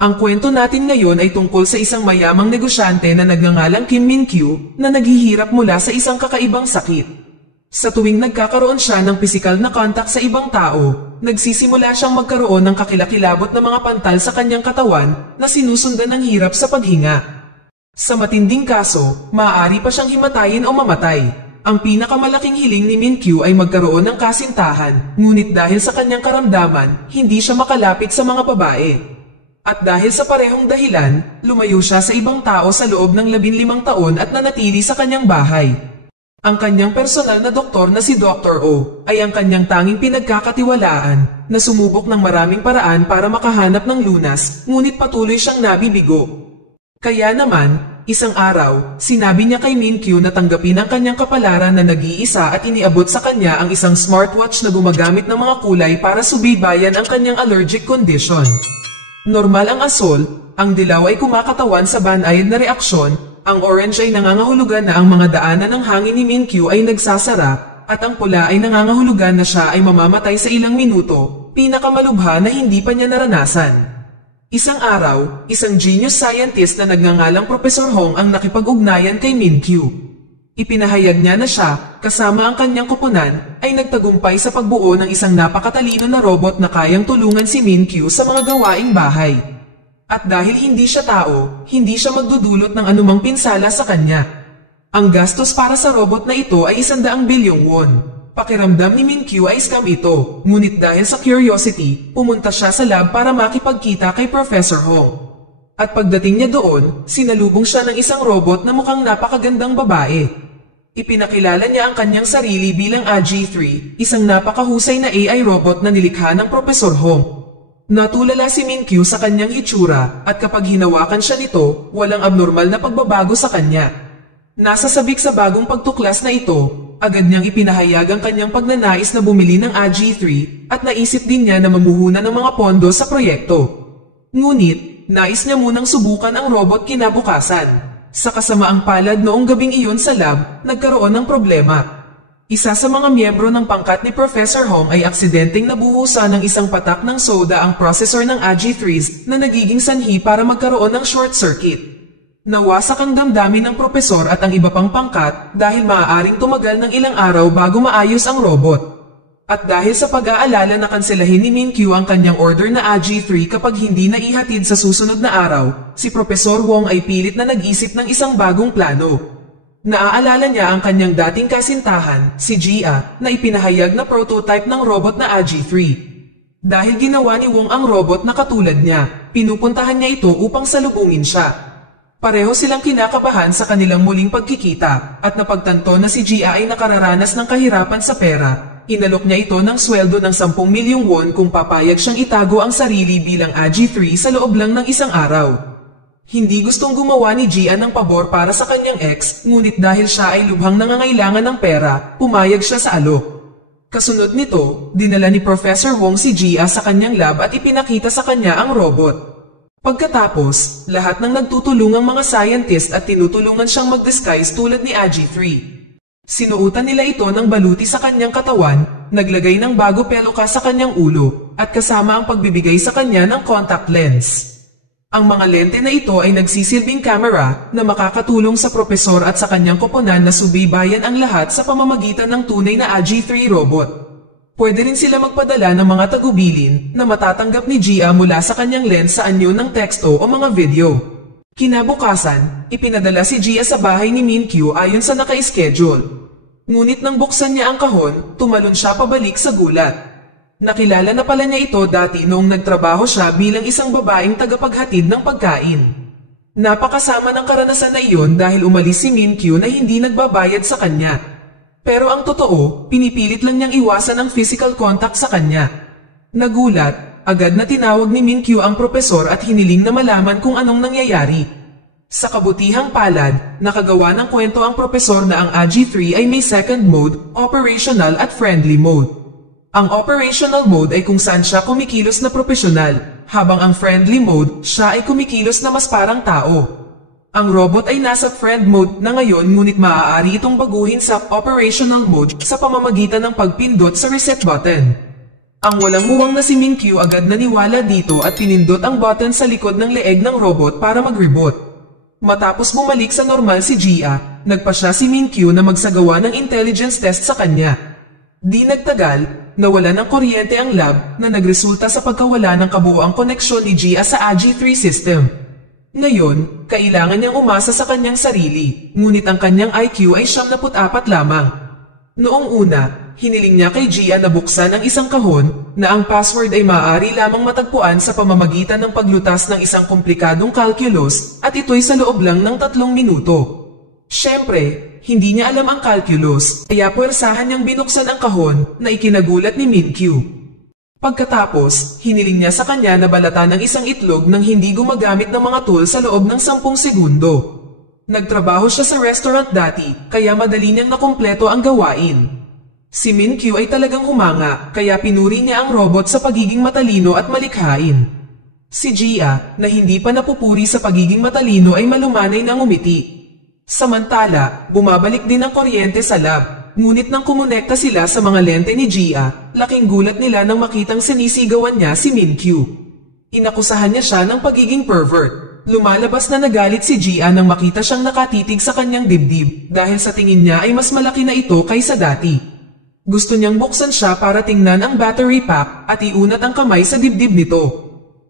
Ang kwento natin ngayon ay tungkol sa isang mayamang negosyante na nagngangalang Kim Min-kyu na naghihirap mula sa isang kakaibang sakit. Sa tuwing nagkakaroon siya ng pisikal na kontak sa ibang tao, nagsisimula siyang magkaroon ng kakilakilabot na mga pantal sa kanyang katawan na sinusundan ng hirap sa paghinga. Sa matinding kaso, maaari pa siyang himatayin o mamatay. Ang pinakamalaking hiling ni Min-kyu ay magkaroon ng kasintahan, ngunit dahil sa kanyang karamdaman, hindi siya makalapit sa mga babae. At dahil sa parehong dahilan, lumayo siya sa ibang tao sa loob ng 15 taon at nanatili sa kanyang bahay. Ang kanyang personal na doktor na si Dr. Oh ay ang kanyang tanging pinagkakatiwalaan na sumubok ng maraming paraan para makahanap ng lunas, ngunit patuloy siyang nabibigo. Kaya naman, isang araw, sinabi niya kay Min-kyu na tanggapin ang kanyang kapalaran na nag-iisa at iniabot sa kanya ang isang smartwatch na gumagamit ng mga kulay para subaybayan ang kanyang allergic condition. Normal ang asol, ang dilaw ay kumakatawan sa banayad na reaksyon, ang orange ay nangangahulugan na ang mga daanan ng hangin ni Min-kyu ay nagsasara, at ang pula ay nangangahulugan na siya ay mamamatay sa ilang minuto, pinakamalubha na hindi pa niya naranasan. Isang araw, isang genius scientist na nagngangalang Professor Hong ang nakipag-ugnayan kay Min-kyu. Ipinahayag niya na siya, kasama ang kanyang koponan, ay nagtagumpay sa pagbuo ng isang napakatalino na robot na kayang tulungan si Min-kyu sa mga gawaing bahay. At dahil hindi siya tao, hindi siya magdudulot ng anumang pinsala sa kanya. Ang gastos para sa robot na ito ay 100 bilyong won. Pakiramdam ni Min-kyu ay scam ito, ngunit dahil sa curiosity, pumunta siya sa lab para makipagkita kay Professor Hong. At pagdating niya doon, sinalubong siya ng isang robot na mukhang napakagandang babae. Ipinakilala niya ang kanyang sarili bilang AG3, isang napakahusay na AI robot na nilikha ng Professor Hong. Natulala si Min-kyu sa kanyang hitsura, at kapag hinawakan siya nito, walang abnormal na pagbabago sa kanya. Nasasabik sa bagong pagtuklas na ito, agad niyang ipinahayag ang kanyang pagnanais na bumili ng AG3, at naisip din niya na mamuhunan ng mga pondo sa proyekto. Ngunit, nais niya munang subukan ang robot kinabukasan. Sa kasamaang palad noong gabing iyon sa lab, nagkaroon ng problema. Isa sa mga miyembro ng pangkat ni Professor Hong ay aksidenteng nabuhusan ng isang patak ng soda ang processor ng AG3s na nagiging sanhi para magkaroon ng short circuit. Nawasak ang damdamin ng propesor at ang iba pang pangkat dahil maaaring tumagal ng ilang araw bago maayos ang robot. At dahil sa pag-aalala na kanselahin ni Min-kyu ang kanyang order na AG3 kapag hindi na ihatid sa susunod na araw, si Professor Wong ay pilit na nag-isip ng isang bagong plano. Naaalala niya ang kanyang dating kasintahan, si Gia, na ipinahayag na prototype ng robot na AG3. Dahil ginawa ni Wong ang robot na katulad niya, pinupuntahan niya ito upang salubungin siya. Pareho silang kinakabahan sa kanilang muling pagkikita, at napagtanto na si Gia ay nakararanas ng kahirapan sa pera. Inalok niya ito ng sweldo ng 10 milyong won kung papayag siyang itago ang sarili bilang AG3 sa loob lang ng isang araw. Hindi gustong gumawa ni Gia ng pabor para sa kanyang ex, ngunit dahil siya ay lubhang nangangailangan ng pera, pumayag siya sa alok. Kasunod nito, dinala ni Professor Wong si Gia sa kanyang lab at ipinakita sa kanya ang robot. Pagkatapos, lahat ng nagtutulungang mga scientist at tinutulungan siyang mag-disguise tulad ni AG3. Sinuutan nila ito ng baluti sa kanyang katawan, naglagay ng bago peluka sa kanyang ulo, at kasama ang pagbibigay sa kanya ng contact lens. Ang mga lente na ito ay nagsisilbing camera na makakatulong sa propesor at sa kanyang koponan na subaybayan ang lahat sa pamamagitan ng tunay na AG3 robot. Pwede rin sila magpadala ng mga tagubilin na matatanggap ni Gia mula sa kanyang lens sa anyo ng teksto o mga video. Kinabukasan, ipinadala si Gia sa bahay ni Min-kyu ayon sa naka-schedule. Ngunit nang buksan niya ang kahon, tumalon siya pabalik sa gulat. Nakilala na pala niya ito dati noong nagtrabaho siya bilang isang babaeng tagapaghatid ng pagkain. Napakasama ng karanasan na iyon dahil umalis si Min-kyu na hindi nagbabayad sa kanya. Pero ang totoo, pinipilit lang niyang iwasan ang physical contact sa kanya. Nagulat, agad na tinawag ni Min-kyu ang propesor at hiniling na malaman kung anong nangyayari. Sa kabutihang palad, nakagawa ng kwento ang propesor na ang AG3 ay may second mode, operational at friendly mode. Ang operational mode ay kung saan siya kumikilos na profesional, habang ang friendly mode, siya ay kumikilos na mas parang tao. Ang robot ay nasa friend mode na ngayon ngunit maaari itong baguhin sa operational mode sa pamamagitan ng pagpindot sa reset button. Ang walang muwang na si Minkyu agad naniwala dito at pinindot ang button sa likod ng leeg ng robot para mag-reboot. Matapos bumalik sa normal si Gia, nagpa siya si Minkyu na magsagawa ng intelligence test sa kanya. Di nagtagal, nawalan ng kuryente ang lab na nagresulta sa pagkawala ng kabuoang koneksyon ni Gia sa AG3 system. Ngayon, kailangan niyang umasa sa kanyang sarili, ngunit ang kanyang IQ ay 74 lamang. Noong una, hiniling niya kay Gia na buksan ang isang kahon na ang password ay maaari lamang matagpuan sa pamamagitan ng paglutas ng isang komplikadong calculus at ito'y sa loob lang ng 3 minuto. Siyempre, hindi niya alam ang calculus, kaya puwersahan niyang binuksan ang kahon na ikinagulat ni Minkyu. Pagkatapos, hiniling niya sa kanya na balatan ng isang itlog nang hindi gumagamit ng mga tool sa loob ng 10 segundo. Nagtrabaho siya sa restaurant dati, kaya madali niyang nakumpleto ang gawain. Si Minkyu ay talagang humanga, kaya pinuri niya ang robot sa pagiging matalino at malikhain. Si Gia, na hindi pa napupuri sa pagiging matalino ay malumanay na ngumiti. Samantala, bumabalik din ang kuryente sa lab, ngunit nang kumonekta sila sa mga lente ni Gia, laking gulat nila nang makitang sinisigawan niya si Minkyu. Inakusahan niya siya ng pagiging pervert. Lumalabas na nagalit si Gia nang makita siyang nakatitig sa kanyang dibdib dahil sa tingin niya ay mas malaki na ito kaysa dati. Gusto niyang buksan siya para tingnan ang battery pack at iunat ang kamay sa dibdib nito.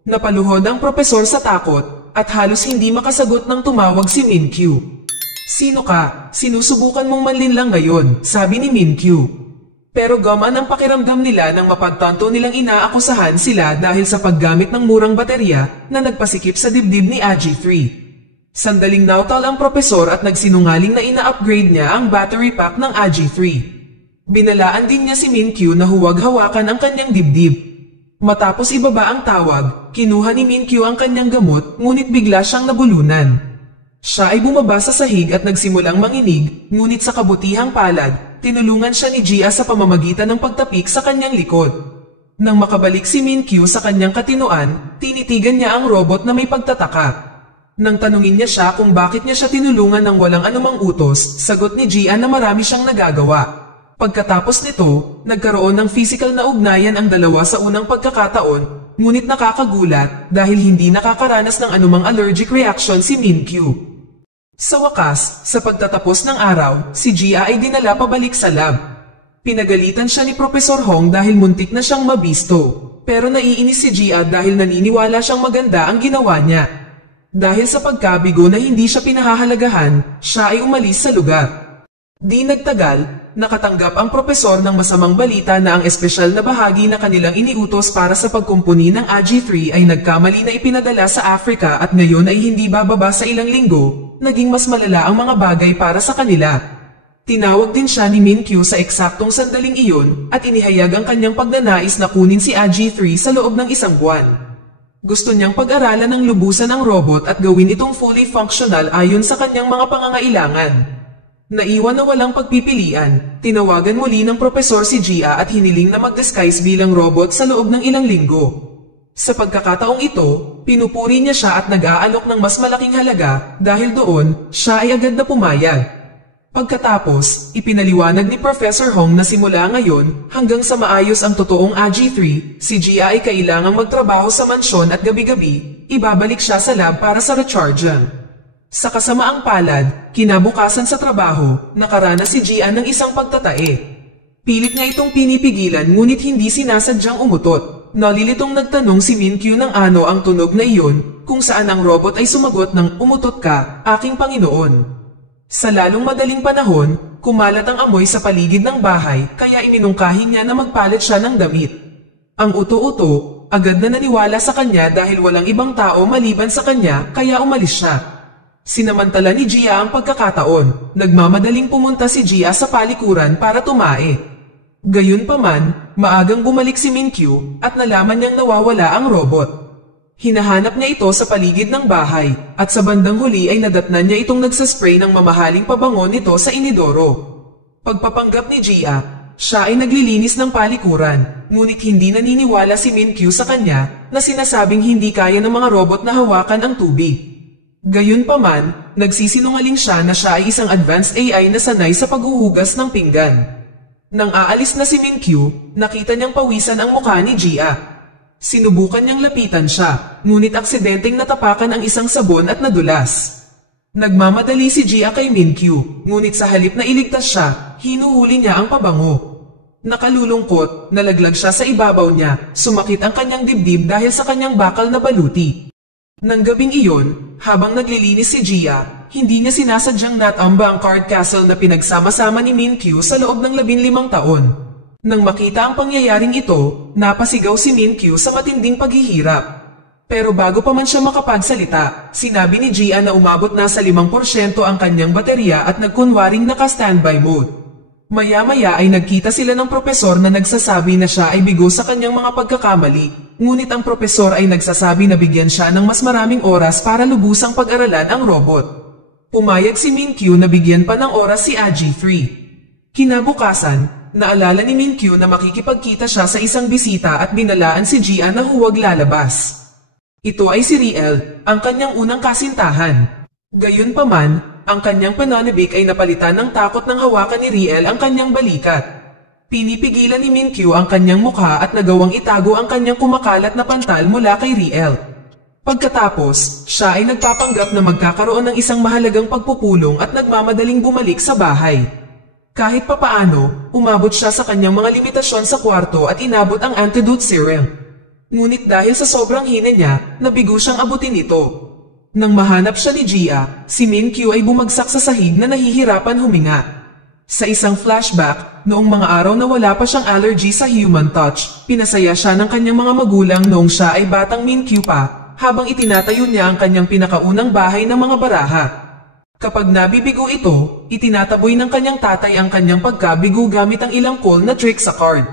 Napaluhod ang propesor sa takot at halos hindi makasagot nang tumawag si Minkyu. "Sino ka? Sinusubukan mong manlinlang ngayon," sabi ni Minkyu. Pero gamaan ang pakiramdam nila nang mapagtanto nilang inaakusahan sila dahil sa paggamit ng murang baterya na nagpasikip sa dibdib ni AG3. Sandaling nautal ang propesor at nagsinungaling na ina-upgrade niya ang battery pack ng AG3. Binalaan din niya si Minkyu na huwag hawakan ang kanyang dibdib. Matapos ibaba ang tawag, kinuha ni Minkyu ang kanyang gamot ngunit bigla siyang nabulunan. Siya ay bumaba sa sahig at nagsimulang manginig, ngunit sa kabutihang palad, tinulungan siya ni Gia sa pamamagitan ng pagtapik sa kanyang likod. Nang makabalik si Minkyu sa kanyang katinoan, tinitigan niya ang robot na may pagtataka. Nang tanungin niya siya kung bakit niya siya tinulungan ng walang anumang utos, sagot ni Gia na marami siyang nagagawa. Pagkatapos nito, nagkaroon ng physical na ugnayan ang dalawa sa unang pagkakataon, ngunit nakakagulat dahil hindi nakakaranas ng anumang allergic reaction si Minkyu. Sa wakas, sa pagtatapos ng araw, si Gia ay dinala pabalik sa lab. Pinagalitan siya ni Professor Hong dahil muntik na siyang mabisto, pero naiinis si Gia dahil naniniwala siyang maganda ang ginawa niya. Dahil sa pagkabigo na hindi siya pinahahalagahan, siya ay umalis sa lugar. Di nagtagal, nakatanggap ang propesor ng masamang balita na ang espesyal na bahagi na kanilang iniutos para sa pagkumpuni ng AG3 ay nagkamali na ipinadala sa Africa at ngayon ay hindi bababa sa ilang linggo. Naging mas malala ang mga bagay para sa kanila. Tinawag din siya ni Minkyu sa eksaktong sandaling iyon at inihayag ang kanyang pagnanais na kunin si AG3 sa loob ng 1 buwan. Gusto niyang pag-aralan ng lubusan ang robot at gawin itong fully functional ayon sa kanyang mga pangangailangan. Naiwan na walang pagpipilian, tinawagan muli ng propesor si Gia at hiniling na mag-disguise bilang robot sa loob ng ilang linggo. Sa pagkakataong ito, pinupuri niya siya at nag-aalok ng mas malaking halaga dahil doon, siya ay agad na pumayag. Pagkatapos, ipinaliwanag ni Professor Hong na simula ngayon hanggang sa maayos ang totoong AG3, si Gia ay kailangang magtrabaho sa mansyon at gabi-gabi, ibabalik siya sa lab para sa rechargean. Sa kasamaang palad, kinabukasan sa trabaho, nakaranas si Gia ng isang pagtatae. Pilit nga itong pinipigilan ngunit hindi sinasadyang umutot. Nalilitong nagtanong si Minkyu ng ano ang tunog na iyon, kung saan ang robot ay sumagot ng "Umutot ka, aking Panginoon." Sa lalong madaling panahon, kumalat ang amoy sa paligid ng bahay kaya iminungkahi niya na magpalit siya ng damit. Ang uto-uto, agad na naniwala sa kanya dahil walang ibang tao maliban sa kanya kaya umalis siya. Sinamantala ni Gia ang pagkakataon, nagmamadaling pumunta si Gia sa palikuran para tumae. Gayunpaman, maagang bumalik si Minkyu at nalaman niyang nawawala ang robot. Hinahanap niya ito sa paligid ng bahay at sa bandang huli ay nadatnan niya itong nagsaspray ng mamahaling pabango nito sa inidoro. Pagpapanggap ni Gia, siya ay naglilinis ng palikuran, ngunit hindi naniniwala si Minkyu sa kanya na sinasabing hindi kaya ng mga robot na hawakan ang tubig. Gayunpaman, nagsisinungaling siya na siya ay isang advanced AI na sanay sa paghuhugas ng pinggan. Nang aalis na si Minkyu, nakita niyang pawisan ang mukha ni Gia. Sinubukan niyang lapitan siya, ngunit aksidenteng natapakan ang isang sabon at nadulas. Nagmamadali si Gia kay Minkyu, ngunit sa halip na iligtas siya, hinuhuli niya ang pabango. Nakalulungkot, nalaglag siya sa ibabaw niya, sumakit ang kanyang dibdib dahil sa kanyang bakal na baluti. Nang gabing iyon, habang naglilinis si Gia, hindi niya sinasadyang natamba ang card castle na pinagsama-sama ni Minkyu sa loob ng 15 taon. Nang makita ang pangyayaring ito, napasigaw si Minkyu sa matinding paghihirap. Pero bago pa man siya makapagsalita, sinabi ni Gia na umabot na sa 5% ang kanyang baterya at nagkunwaring naka-standby mode. Maya-maya ay nagkita sila ng propesor na nagsasabi na siya ay bigo sa kanyang mga pagkakamali, ngunit ang propesor ay nagsasabi na bigyan siya ng mas maraming oras para lubusang pag-aralan ang robot. Pumayag si Minkyu na bigyan pa ng oras si AG3. Kinabukasan, naalala ni Minkyu na makikipagkita siya sa isang bisita at binalaan si Gia na huwag lalabas. Ito ay si Riel, ang kanyang unang kasintahan. Gayunpaman, ang kanyang pananabik ay napalitan ng takot ng hawakan ni Riel ang kanyang balikat. Pinipigilan ni Minkyu ang kanyang mukha at nagawang itago ang kanyang kumakalat na pantal mula kay Riel. Pagkatapos, siya ay nagpapanggap na magkakaroon ng isang mahalagang pagpupulong at nagmamadaling bumalik sa bahay. Kahit papaano, umabot siya sa kanyang mga limitasyon sa kwarto at inabot ang antidote serum. Ngunit dahil sa sobrang hina niya, nabigo siyang abutin ito. Nang mahanap siya ni Gia, si Minkyu ay bumagsak sa sahig na nahihirapan huminga. Sa isang flashback, noong mga araw na wala pa siyang allergy sa human touch, pinasaya siya ng kanyang mga magulang noong siya ay batang Minkyu pa, habang itinatayo niya ang kanyang pinakaunang bahay ng mga baraha. Kapag nabibigo ito, itinataboy ng kanyang tatay ang kanyang pagkabigo gamit ang ilang cool na trick sa card.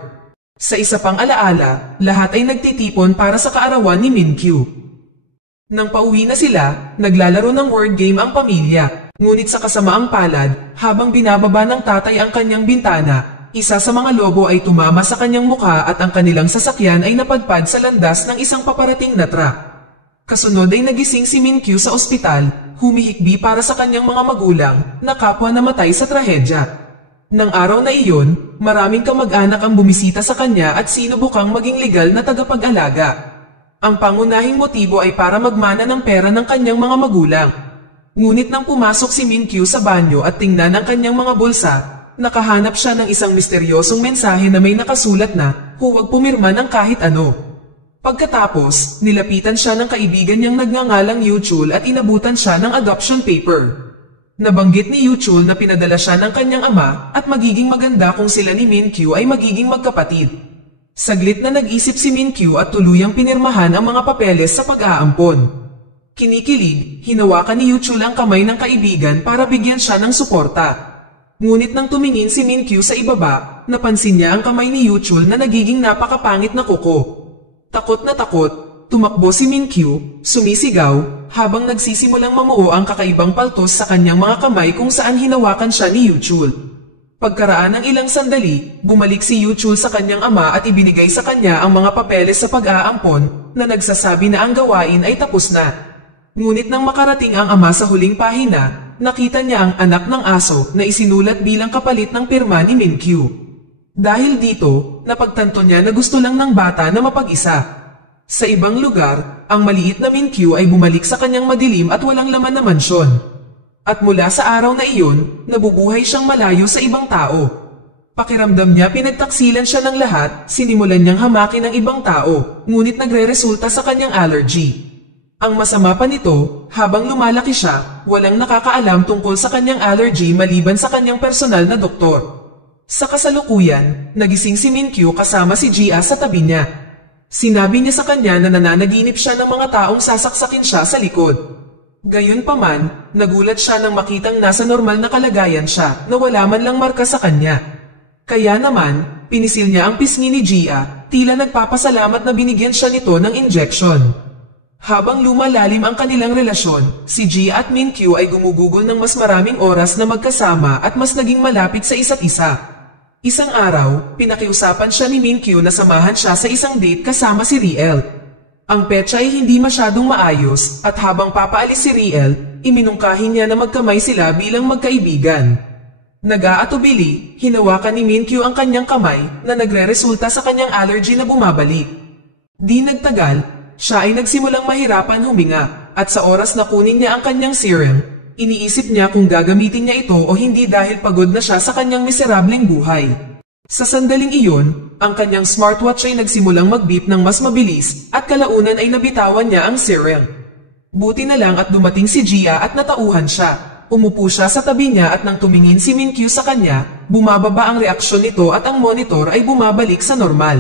Sa isa pang alaala, lahat ay nagtitipon para sa kaarawan ni Minkyu. Nang pauwi na sila, naglalaro ng word game ang pamilya. Ngunit sa kasamaang palad, habang binababa ng tatay ang kanyang bintana, isa sa mga lobo ay tumama sa kanyang mukha at ang kanilang sasakyan ay napadpad sa landas ng isang paparating na truck. Kasunod ay nagising si Minkyu sa ospital, humihikbi para sa kanyang mga magulang na kapwa namatay sa trahedya. Nang araw na iyon, maraming kamag-anak ang bumisita sa kanya at sinubukang maging legal na tagapag-alaga. Ang pangunahing motibo ay para magmana ng pera ng kanyang mga magulang. Ngunit nang pumasok si Minkyu sa banyo at tingnan ang kanyang mga bulsa, nakahanap siya ng isang misteryosong mensahe na may nakasulat na, huwag pumirma ng kahit ano. Pagkatapos, nilapitan siya ng kaibigan niyang nagngangalang Yuchul at inabutan siya ng adoption paper. Nabanggit ni Yuchul na pinadala siya ng kanyang ama at magiging maganda kung sila ni Minkyu ay magiging magkapatid. Saglit na nag-isip si Minkyu at tuluyang pinirmahan ang mga papeles sa pag-aampon. Kinikilig, hinawakan ni Yuchul ang kamay ng kaibigan para bigyan siya ng suporta. Ngunit nang tumingin si Minkyu sa ibaba, napansin niya ang kamay ni Yuchul na nagiging napakapangit na kuko. Takot na takot, tumakbo si Minkyu, sumisigaw, habang nagsisimulang mamuo ang kakaibang paltos sa kanyang mga kamay kung saan hinawakan siya ni Yuchul. Pagkaraan ng ilang sandali, bumalik si Yuchul sa kanyang ama at ibinigay sa kanya ang mga papeles sa pag-aampon na nagsasabi na ang gawain ay tapos na. Ngunit nang makarating ang ama sa huling pahina, nakita niya ang anak ng aso na isinulat bilang kapalit ng pirma ni Minkyu. Dahil dito, napagtanto niya na gusto lang ng bata na mapag-isa. Sa ibang lugar, ang maliit na Minkyu ay bumalik sa kanyang madilim at walang laman na mansyon. At mula sa araw na iyon, nabubuhay siyang malayo sa ibang tao. Pakiramdam niya pinagtaksilan siya ng lahat, sinimulan niyang hamakin ang ibang tao, ngunit nagre-resulta sa kanyang allergy. Ang masama pa nito, habang lumalaki siya, walang nakakaalam tungkol sa kanyang allergy maliban sa kanyang personal na doktor. Sa kasalukuyan, nagising si Minkyu kasama si Gia sa tabi niya. Sinabi niya sa kanya na nananaginip siya ng mga taong sasaksakin siya sa likod. Gayunpaman, nagulat siya nang makitang nasa normal na kalagayan siya na wala man lang marka sa kanya. Kaya naman, pinisil niya ang pisngi ni Gia, tila nagpapasalamat na binigyan siya nito ng injection. Habang lumalalim ang kanilang relasyon, si Gia at Minkyu ay gumugugol ng mas maraming oras na magkasama at mas naging malapit sa isa't isa. Isang araw, pinakiusapan siya ni Minkyu na samahan siya sa isang date kasama si Riel. Ang petsa ay hindi masyadong maayos at habang papaalis si Riel, iminungkahi niya na magkamay sila bilang magkaibigan. Nag-aatubili, hinawakan ni Minkyu ang kanyang kamay na nagre-resulta sa kanyang allergy na bumabalik. Di nagtagal, siya ay nagsimulang mahirapan huminga at sa oras na kunin niya ang kanyang serum, iniisip niya kung gagamitin niya ito o hindi dahil pagod na siya sa kanyang miserableng buhay. Sa sandaling iyon, ang kanyang smartwatch ay nagsimulang mag-beep ng mas mabilis at kalaunan ay nabitawan niya ang serum. Buti na lang at dumating si Gia at natauhan siya. Umupo siya sa tabi niya at nang tumingin si Minkyu sa kanya, bumababa ang reaksyon nito at ang monitor ay bumabalik sa normal.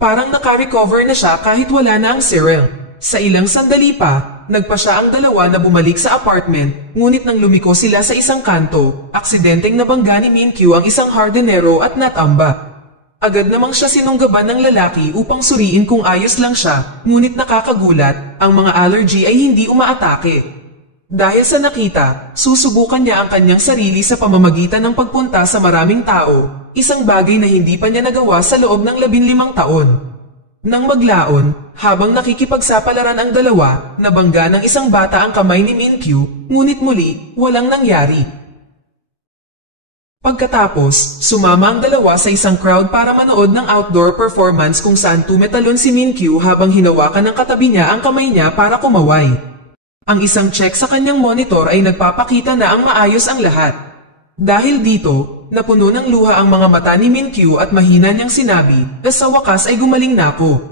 Parang naka-recover na siya kahit wala na ang serum. Sa ilang sandali pa, nagpa siya ang dalawa na bumalik sa apartment, ngunit nang lumiko sila sa isang kanto, aksidenteng nabangga ni Minkyu ang isang hardinero at natamba. Agad namang siya sinunggaban ng lalaki upang suriin kung ayos lang siya, ngunit nakakagulat, ang mga allergy ay hindi umaatake. Dahil sa nakita, susubukan niya ang kanyang sarili sa pamamagitan ng pagpunta sa maraming tao, isang bagay na hindi pa niya nagawa sa loob ng 15 taon. Nang maglaon, habang nakikipagsapalaran ang dalawa, nabangga ng isang bata ang kamay ni Minkyu, ngunit muli, walang nangyari. Pagkatapos, sumama ang dalawa sa isang crowd para manood ng outdoor performance kung saan tumetalon si Minkyu habang hinawakan ng katabi niya ang kamay niya para kumaway. Ang isang check sa kanyang monitor ay nagpapakita na ang maayos ang lahat. Dahil dito, napuno ng luha ang mga mata ni Minkyu at mahina niyang sinabi na sa wakas ay gumaling na ako.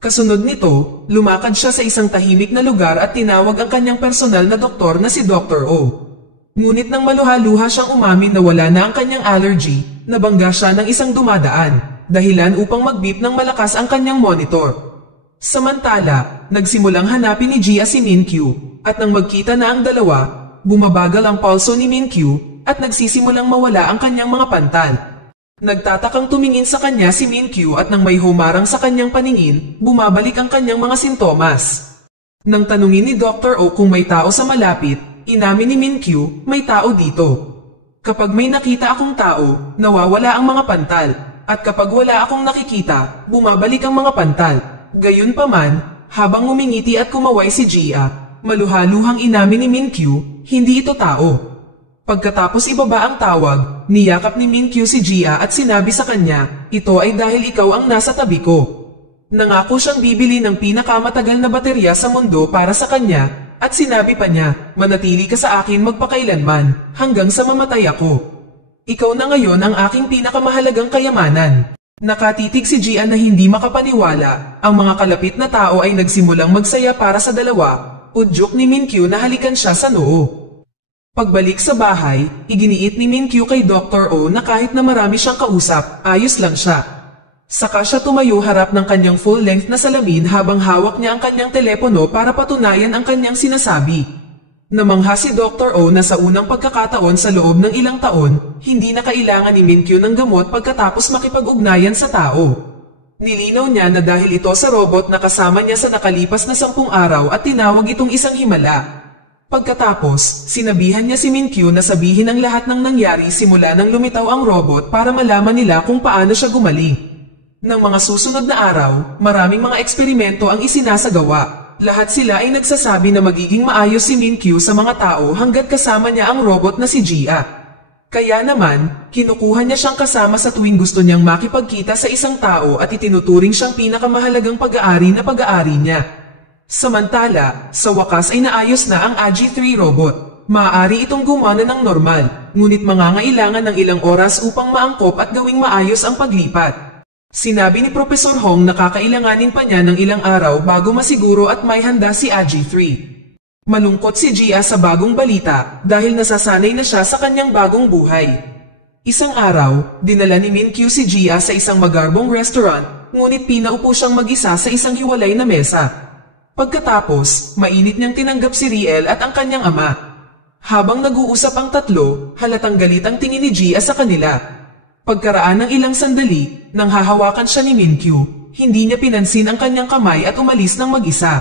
Kasunod nito, lumakad siya sa isang tahimik na lugar at tinawag ang kanyang personal na doktor na si Dr. O. Ngunit nang maluha-luha siyang umamin na wala na ang kanyang allergy, nabangga siya ng isang dumadaan, dahilan upang mag-beep ng malakas ang kanyang monitor. Samantala, nagsimulang hanapin ni Gia si Minkyu, at nang magkita na ang dalawa, bumabagal ang pulso ni Minkyu, at nagsisimulang mawala ang kanyang mga pantal. Nagtatakang tumingin sa kanya si Minkyu at nang may humarang sa kanyang paningin, bumabalik ang kanyang mga sintomas. Nang tanungin ni Dr. O kung may tao sa malapit, inamin ni Minkyu, may tao dito. Kapag may nakita akong tao, nawawala ang mga pantal, at kapag wala akong nakikita, bumabalik ang mga pantal. Gayunpaman, habang ngumingiti at kumaway si Gia, maluhaluhang inamin ni Minkyu, hindi ito tao. Pagkatapos ibaba ang tawag, niyakap ni Minkyu si Gia at sinabi sa kanya, ito ay dahil ikaw ang nasa tabi ko. Nangako siyang bibili ng pinakamatagal na baterya sa mundo para sa kanya, at sinabi pa niya, manatili ka sa akin magpakailanman, hanggang sa mamatay ako. Ikaw na ngayon ang aking pinakamahalagang kayamanan. Nakatitig si Gia na hindi makapaniwala, ang mga kalapit na tao ay nagsimulang magsaya para sa dalawa, udyok ni Minkyu na halikan siya sa noo. Pagbalik sa bahay, iginiit ni Minkyu kay Dr. O na kahit na marami siyang kausap, ayos lang siya. Saka siya tumayo harap ng kanyang full-length na salamin habang hawak niya ang kanyang telepono para patunayan ang kanyang sinasabi. Namangha si Dr. O na sa unang pagkakataon sa loob ng ilang taon, hindi na kailangan ni Minkyu ng gamot pagkatapos makipag-ugnayan sa tao. Nilinaw niya na dahil ito sa robot na kasama niya sa nakalipas na 10 araw at tinawag itong isang himala. Pagkatapos, sinabihan niya si Minkyu na sabihin ang lahat ng nangyari simula nang lumitaw ang robot para malaman nila kung paano siya gumaling. Nang mga susunod na araw, maraming mga eksperimento ang isinasagawa. Lahat sila ay nagsasabi na magiging maayos si Minkyu sa mga tao hanggat kasama niya ang robot na si Gia. Kaya naman, kinukuha niya siyang kasama sa tuwing gusto niyang makipagkita sa isang tao at itinuturing siyang pinakamahalagang pag-aari na pag-aari niya. Samantala, sa wakas ay naayos na ang AG-3 robot. Maaari itong gumana ng normal, ngunit mangangailangan ng ilang oras upang maangkop at gawing maayos ang paglipat. Sinabi ni Professor Hong na kakailanganin pa niya ng ilang araw bago masiguro at may handa si AG-3. Malungkot si Gia sa bagong balita dahil nasasanay na siya sa kanyang bagong buhay. Isang araw, dinala ni Minkyu si Gia sa isang magarbong restaurant, ngunit pinaupo siyang mag-isa sa isang hiwalay na mesa. Pagkatapos, mainit niyang tinanggap si Riel at ang kanyang ama. Habang nag-uusap ang tatlo, halatang galit ang tingin ni Gia sa kanila. Pagkaraan ng ilang sandali, nang hahawakan siya ni Minkyu, hindi niya pinansin ang kanyang kamay at umalis ng mag-isa.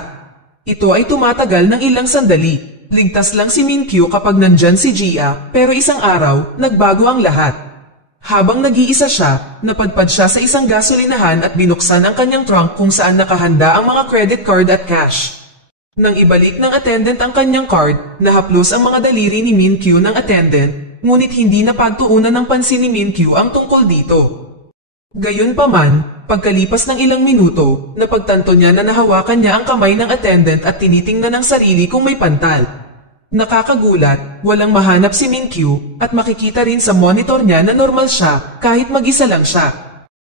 Ito ay tumatagal ng ilang sandali. Ligtas lang si Minkyu kapag nandyan si Gia, pero isang araw, nagbago ang lahat. Habang nag-iisa siya, napadpad siya sa isang gasolinahan at binuksan ang kanyang trunk kung saan nakahanda ang mga credit card at cash. Nang ibalik ng attendant ang kanyang card, nahaplos ang mga daliri ni Minkyu ng attendant, ngunit hindi napagtuunan ng pansin ni Min-kyu ang tungkol dito. Gayunpaman, pagkalipas ng ilang minuto, napagtanto niya na nahawakan niya ang kamay ng attendant at tinitingnan ng sarili kung may pantal. Nakakagulat, walang mahanap si Min-kyu at makikita rin sa monitor niya na normal siya kahit mag-isa lang siya.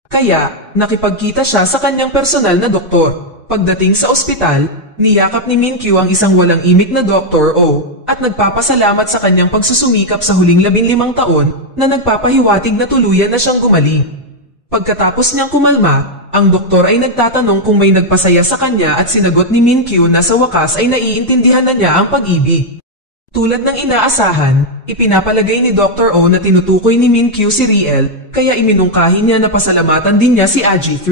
Kaya, nakipagkita siya sa kanyang personal na doktor. Pagdating sa ospital, niyakap ni Min-kyu ang isang walang imik na Dr. Oh at nagpapasalamat sa kanyang pagsusumikap sa huling 15 taon na nagpapahiwatig na tuluyan na siyang gumaling. Pagkatapos niyang kumalma, ang doktor ay nagtatanong kung may nagpasaya sa kanya at sinagot ni Min-kyu na sa wakas ay naiintindihan na niya ang pag-ibig. Tulad ng inaasahan, ipinapalagay ni Dr. Oh na tinutukoy ni Min-kyu si Riel, kaya iminungkahi niya na pasalamatan din niya si AG3.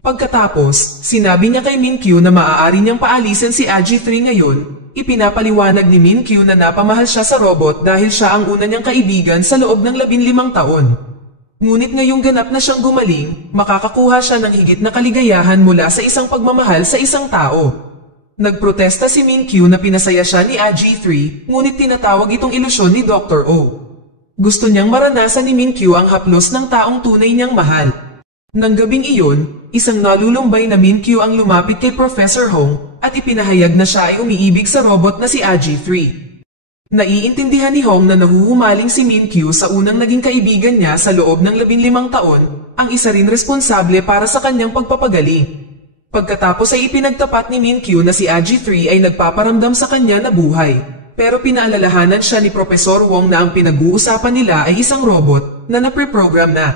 Pagkatapos, sinabi niya kay Min-kyu na maaari niyang paalisin si AG3 ngayon. Ipinapaliwanag ni Min-kyu na napamahal siya sa robot dahil siya ang una niyang kaibigan sa loob ng 15 taon. Ngunit ngayong ganap na siyang gumaling, makakakuha siya ng higit na kaligayahan mula sa isang pagmamahal sa isang tao. Nagprotesta si Min-kyu na pinasaya siya ni AG3, ngunit tinatawag itong ilusyon ni Dr. Oh. Gusto niyang maranasan ni Min-kyu ang haplos ng taong tunay niyang mahal. Nang gabing iyon, isang nalulumbay na Min-kyu ang lumapit kay Professor Hong at ipinahayag na siya ay umiibig sa robot na si AG3. Naiintindihan ni Hong na nahuhumaling si Min-kyu sa unang naging kaibigan niya sa loob ng 15 taon, ang isa rin responsable para sa kanyang pagpapagaling. Pagkatapos ay ipinagtapat ni Min-kyu na si AG3 ay nagpaparamdam sa kanya na buhay, pero pinaalalahanan siya ni Professor Wong na ang pinag-uusapan nila ay isang robot na napreprogram na.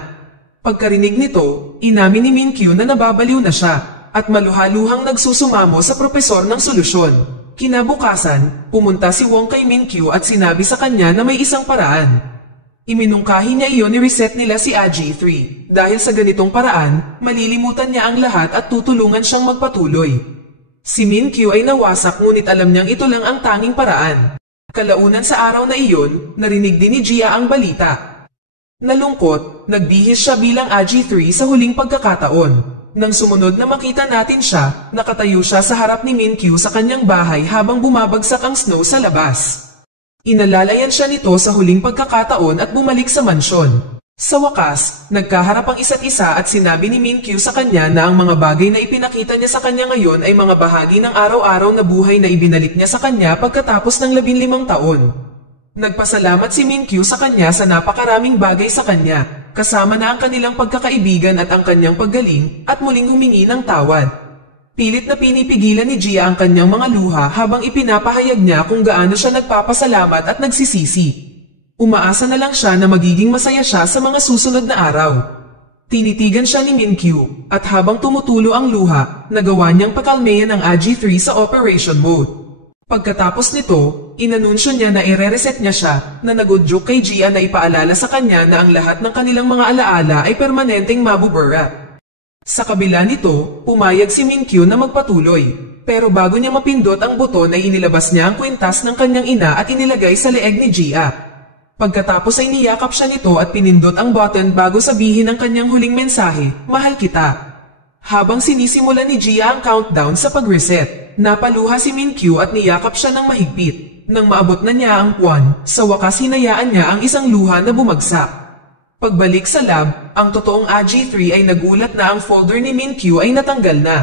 Pagkarinig nito, inamin ni Min-kyu na nababaliw na siya, at maluhaluhang nagsusumamo sa profesor ng solusyon. Kinabukasan, pumunta si Wong kay Min-kyu at sinabi sa kanya na may isang paraan. Iminungkahi niya iyon ni reset nila si AG3. Dahil sa ganitong paraan, malilimutan niya ang lahat at tutulungan siyang magpatuloy. Si Min-kyu ay nawasak ngunit alam niyang ito lang ang tanging paraan. Kalaunan sa araw na iyon, narinig din ni Gia ang balita. Nalungkot, nagbihis siya bilang AG3 sa huling pagkakataon. Nang sumunod na makita natin siya, nakatayo siya sa harap ni Min-kyu sa kanyang bahay habang bumabagsak ang snow sa labas. Inalalayan siya nito sa huling pagkakataon at bumalik sa mansyon. Sa wakas, nagkaharap ang isa't isa at sinabi ni Min-kyu sa kanya na ang mga bagay na ipinakita niya sa kanya ngayon ay mga bahagi ng araw-araw na buhay na ibinalik niya sa kanya pagkatapos ng 15 taon. Nagpasalamat si Min-kyu sa kanya sa napakaraming bagay sa kanya, kasama na ang kanilang pagkakaibigan at ang kanyang paggaling, at muling humingi ng tawad. Pilit na pinipigilan ni Gia ang kanyang mga luha habang ipinapahayag niya kung gaano siya nagpapasalamat at nagsisisi. Umaasa na lang siya na magiging masaya siya sa mga susunod na araw. Tinitigan siya ni Min-kyu, at habang tumutulo ang luha, nagawa niyang pakalmeyan ang AG3 sa operation mode. Pagkatapos nito, inanunsyo niya na ire-reset niya siya, na nag-joke kay Gia na ipaalala sa kanya na ang lahat ng kanilang mga alaala ay permanenteng mabubura. Sa kabila nito, pumayag si Min-kyu na magpatuloy. Pero bago niya mapindot ang buton ay inilabas niya ang kwintas ng kanyang ina at inilagay sa leeg ni Gia. Pagkatapos ay niyakap siya nito at pinindot ang button bago sabihin ang kanyang huling mensahe, "Mahal kita." Habang sinisimula ni Gia ang countdown sa pag-reset, napaluha si Min-kyu at niyakap siya ng mahigpit. Nang maabot na niya ang 1, sa wakas hinayaan niya ang isang luha na bumagsak. Pagbalik sa lab, ang totoong AG3 ay nagulat na ang folder ni Min-kyu ay natanggal na.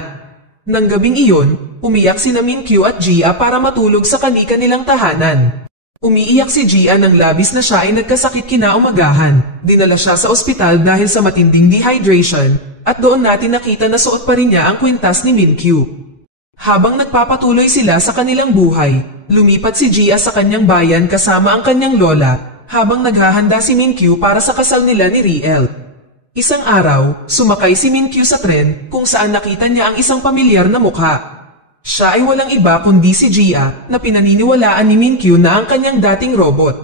Nang gabing iyon, umiyak sina Min-kyu at Gia para matulog sa kani-kanilang tahanan. Umiiyak si Gia nang labis na siya ay nagkasakit kinaumagahan. Dinala siya sa ospital dahil sa matinding dehydration, at doon natin nakita na suot pa rin niya ang kwintas ni Min-kyu. Habang nagpapatuloy sila sa kanilang buhay, lumipat si Gia sa kanyang bayan kasama ang kanyang lola, habang naghahanda si Min-kyu para sa kasal nila ni Riel. Isang araw, sumakay si Min-kyu sa tren kung saan nakita niya ang isang pamilyar na mukha. Siya ay walang iba kundi si Gia na pinaniniwalaan ni Min-kyu na ang kanyang dating robot.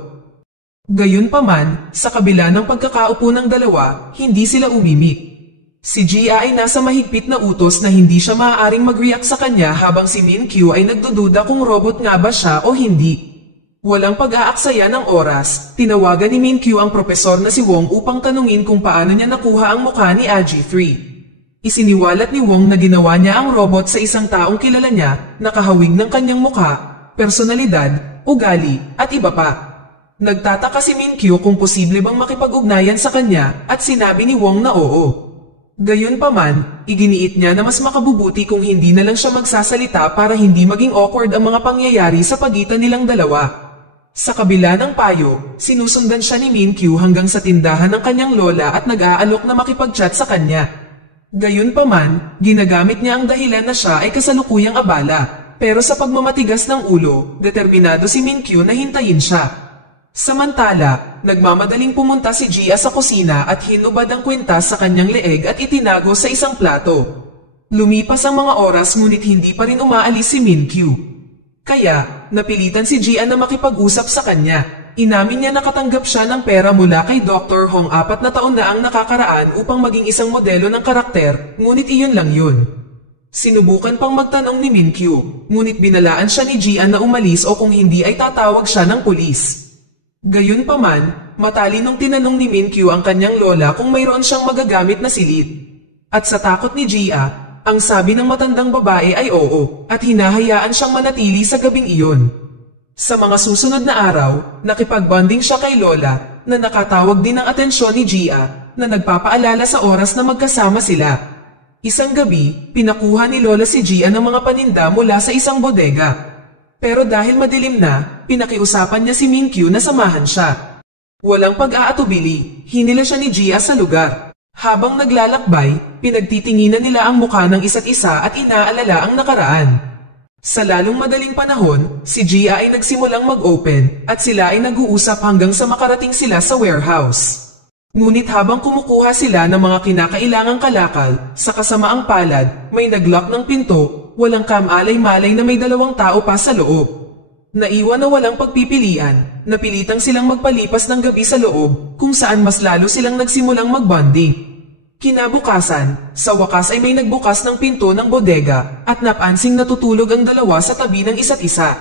Gayunpaman, sa kabila ng pagkakaupo ng dalawa, hindi sila umimik. Si Gia ay nasa mahigpit na utos na hindi siya maaaring mag-react sa kanya habang si Min-kyu ay nagdududa kung robot nga ba siya o hindi. Walang pag-aaksaya ng oras, tinawagan ni Min-kyu ang propesor na si Wong upang tanungin kung paano niya nakuha ang mukha ni AG3. Isiniwalat ni Wong na ginawa niya ang robot sa isang taong kilala niya, nakahawig ng kanyang mukha, personalidad, ugali, at iba pa. Nagtataka si Minkyu kung posible bang makipag-ugnayan sa kanya at sinabi ni Wong na oo. Gayunpaman, iginiit niya na mas makabubuti kung hindi na lang siya magsasalita para hindi maging awkward ang mga pangyayari sa pagitan nilang dalawa. Sa kabila ng payo, sinusundan siya ni Minkyu hanggang sa tindahan ng kanyang lola at nag-aalok na makipag-chat sa kanya. Gayunpaman, ginagamit niya ang dahilan na siya ay kasalukuyang abala, pero sa pagmamatigas ng ulo, determinado si Minkyu na hintayin siya. Samantala, nagmamadaling pumunta si Gia sa kusina at hinubad ang kwintas sa kanyang leeg at itinago sa isang plato. Lumipas ang mga oras ngunit hindi pa rin umaalis si Minkyu. Kaya, napilitan si Gia na makipag-usap sa kanya. Inamin niya nakatanggap siya ng pera mula kay Dr. Hong 4 na taon na ang nakakaraan upang maging isang modelo ng karakter, ngunit iyon lang yun. Sinubukan pang magtanong ni Minkyu, ngunit binalaan siya ni Gia na umalis o kung hindi ay tatawag siya ng pulis. Gayunpaman, matalinong tinanong ni Minkyu ang kanyang lola kung mayroon siyang magagamit na silid. At sa takot ni Gia, ang sabi ng matandang babae ay oo, at hinahayaan siyang manatili sa gabing iyon. Sa mga susunod na araw, nakipag-bonding siya kay lola, na nakatawag din ng atensyon ni Gia, na nagpapaalala sa oras na magkasama sila. Isang gabi, pinakuha ni lola si Gia ng mga paninda mula sa isang bodega. Pero dahil madilim na, pinakiusapan niya si Minkyu na samahan siya. Walang pag-aatubili, hinila siya ni Gia sa lugar. Habang naglalakbay, pinagtitinginan nila ang mukha ng isa't isa at inaalala ang nakaraan. Sa lalong madaling panahon, si Gia ay nagsimulang mag-open at sila ay nag-uusap hanggang sa makarating sila sa warehouse. Ngunit habang kumukuha sila ng mga kinakailangang kalakal, sa kasamaang palad, may naglock ng pinto. Walang kamalay-malay na may 2 tao pa sa loob. Naiwan na walang pagpipilian, napilitang silang magpalipas ng gabi sa loob, kung saan mas lalo silang nagsimulang magbonding. Kinabukasan, sa wakas ay may nagbukas ng pinto ng bodega, at napansing natutulog ang dalawa sa tabi ng isa't isa.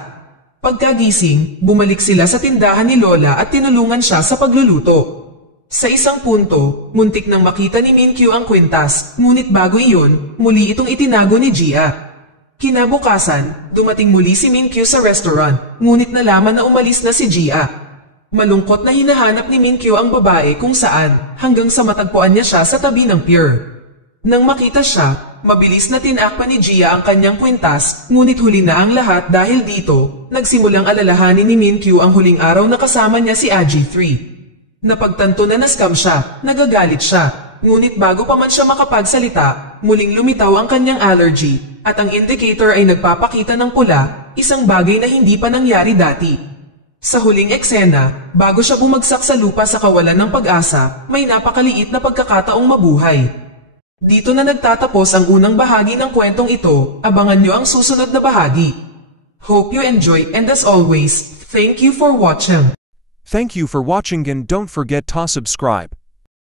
Pagkagising, bumalik sila sa tindahan ni Lola at tinulungan siya sa pagluluto. Sa isang punto, muntik nang makita ni Minkyu ang kwintas, ngunit bago iyon, muli itong itinago ni Gia. Kinabukasan, dumating muli si Minkyu sa restaurant, ngunit nalaman na umalis na si Gia. Malungkot na hinahanap ni Minkyu ang babae kung saan, hanggang sa matagpuan niya siya sa tabi ng pier. Nang makita siya, mabilis na tinakpan ni Gia ang kanyang kwintas, ngunit huli na ang lahat dahil dito, nagsimulang alalahanin ni Minkyu ang huling araw na kasama niya si AG3. Napagtanto na na-scam siya, nagagalit siya, ngunit bago pa man siya makapagsalita, muling lumitaw ang kanyang allergy. At ang indicator ay nagpapakita ng pula, isang bagay na hindi pa nangyari dati. Sa huling eksena, bago siya bumagsak sa lupa sa kawalan ng pag-asa, may napakaliit na pagkakataong mabuhay. Dito na nagtatapos ang unang bahagi ng kwentong ito, abangan nyo ang susunod na bahagi. Hope you enjoy and as always, thank you for watching. Thank you for watching and don't forget to subscribe.